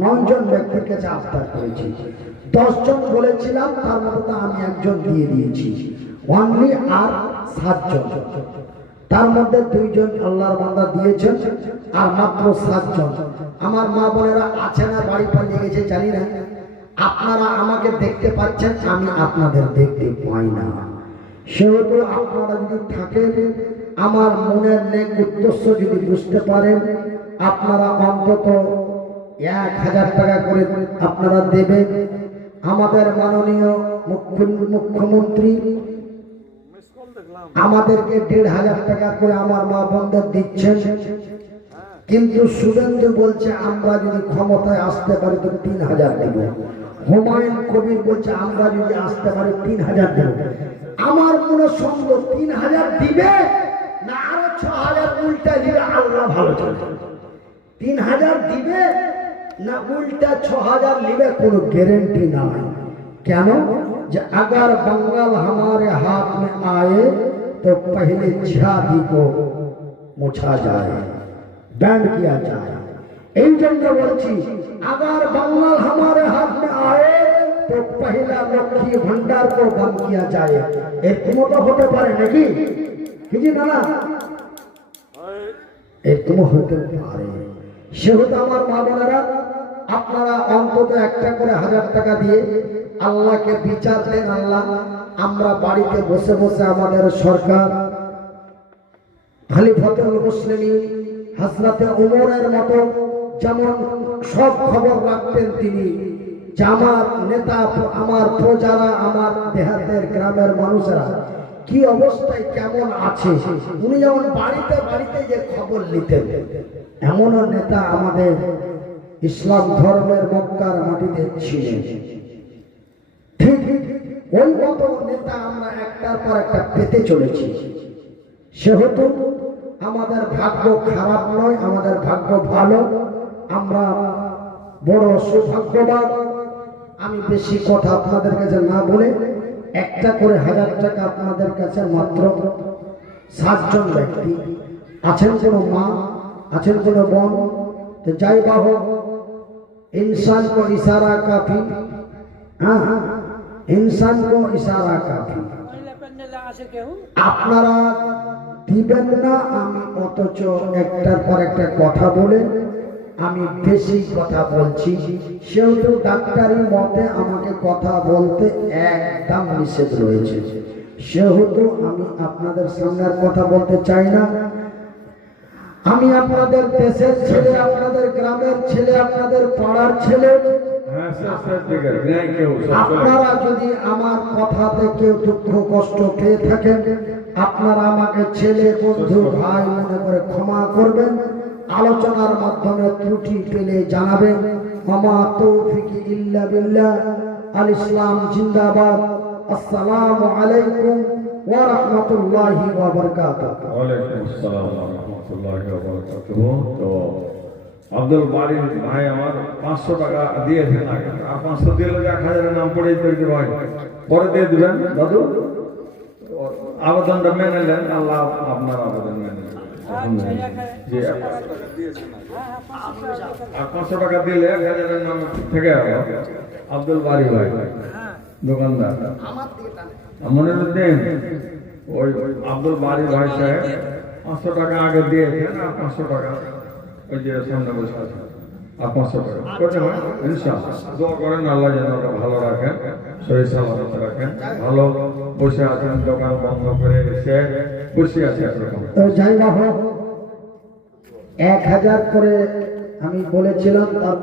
9 জন ব্যক্তির কাছে আবদার করেছি। 10 জন বলেছিলাম, তার মধ্যে আমি একজন দিয়ে দিয়েছি অনলি, আর 7 জন, তার মধ্যে 2 জন আল্লাহর বান্দা দিয়েছেন, আর মাত্র 7 জন। আমার মা বোনেরা আছে না বাড়ি পালিয়ে গেছে জানি না, আপনারা আমাকে দেখতে পাচ্ছেন, আমি আপনাদের দেখতে পাই না। সেহেতু আপনারা যদি থাকেন, আমার মনের নেক উদ্দেশ্য যদি বুঝতে পারেন, আপনারা অন্তত 1000 টাকা করে আপনারা দেবেন। আমাদের মাননীয় মুখ্যমন্ত্রী আমাদেরকে 1500 টাকা করে আমার মা বোনদের দিচ্ছেন, কিন্তু শুভেন্দু বলছে আমরা যদি ক্ষমতায় আসতে পারি তো 3000 দেব। হুমায়ুন কবির বলছে আমরা যদি আসতে পারি 3000 দেব। আমার মনে সন্দেহ 3000 দিবে না আরো 6000 উল্টা দিবে, আল্লাহ ভালো জানে। 3000 দিবে না উল্টা 6000 নিবে, কোনো গ্যারেন্টি নাই। কেন? যে अगर बंगाल हमारे हाथ में आए तो पहले जिहादी को मुछा जाए, बैंड किया जाए। এই জন্য বলছি अगर बंगाल हमारे हाथ में आए तो पहला लक्ष्मी भंडार को बंद किया जाए। এরকম তো হতে পারে নাকি? কি না না এরকম হতে পারে। সেহেতু আমার মা বোনেরা, আপনারা অন্তত একটা করে 1000 টাকা দিয়ে আল্লাহকে বিচার দেন। আল্লাহ, আমরা বাড়িতে বসে বসে আমাদের সরকার খলিফাতুল মুসলিমিন হযরতে ওমরের মতো যেমন সব খবর রাখতেন তিনি, যে আমার নেতা, আমার প্রজারা, আমার দেহাতের গ্রামের মানুষেরা কি অবস্থায় কেমন আছে, উনি যেমন বাড়িতে বাড়িতে যে খবর নিতেন, এমন নেতা আমাদের ইসলাম ধর্মের মক্কার মাটিতে ছিলেন। ঠিক ওই মতো নেতা আমরা একটার পর একটা পেতে চলেছি। সেহেতু আমাদের ভাগ্য খারাপ নয়, আমাদের ভাগ্য ভালো, আমরা বড় সৌভাগ্যবান। আমি বেশি কথা আপনাদের কাছে না বলে একটা করে 1000 টাকা আপনাদের কাছে মাত্র 7 জন ব্যক্তি আছেন, কোনো মা আছেন, কোনো বোন, তো যাই বা হোক, इंसान को इशारा काफी, हाँ इंसान को इशारा काफी। আপনারা দিবেন না, আমি অথচ একটার পর একটা কথা বলে আমি বেশি কথা বলছি। সেহেতু ডাক্তারি মতে আমাকে কথা বলতে একদম নিষেধ রয়েছে। সেহেতু আমি আপনাদের সামনে আর কথা বলতে চাই না। আমি আপনাদের দেশের ছেলে, আপনাদের গ্রামের ছেলে, আপনাদের পাড়ার ছেলে। আপনারা যদি আমার কথাতে কেউ দুঃখ কষ্ট পেয়ে থাকেন, আপনারা আমাকে ছেলে, বন্ধু, ভাই মনে করে ক্ষমা করবেন। আলোচনার মাধ্যমে ত্রুটি পেলে জানাবেন। ওমা তৌফিকি ইল্লা বিল্লাহ। আল ইসলাম জিন্দাবাদ। আসসালামু আলাইকুম ওয়া রাহমাতুল্লাহি ওয়া বারাকাতুহু। ওয়া আলাইকুম আসসালাম ওয়া রাহমাতুল্লাহি ওয়া বারাকাতুহু। তো আব্দুল বারির ভাই আমার 500 টাকা দিয়েছেন আগে, আর 500 দিলে 1000 এর নাম পড়ে যেতে ভাই, পরে দিয়ে দিবেন দাদু। আবেদনটা মেনে নেন, আল্লাহ আপনার আবেদন মেনে নেন। জি, আর 500 টাকা দিলে 1000 এর নাম থেকে আব্দুল বারি ভাই। দোকানদার আমার দিকে টানে। মনিরুদ্দিন ওই আব্দুল বাড়ি ভাই সাহেব 500 টাকা আগে দিয়েছেন আর 500 টাকা ওই যে সামনে বসে আছে আর 500 টাকা করতে হয় ইনশাআল্লাহ। দোয়া করেন আল্লাহ যেন ওরা ভালো রাখেন, শরীর সালামত রাখেন। ভালো বসে আছেন, দোকান বন্ধ করে এসে বসে আছে একরকম। তো যাই না হোক 1000 করে আমি বলেছিলাম তার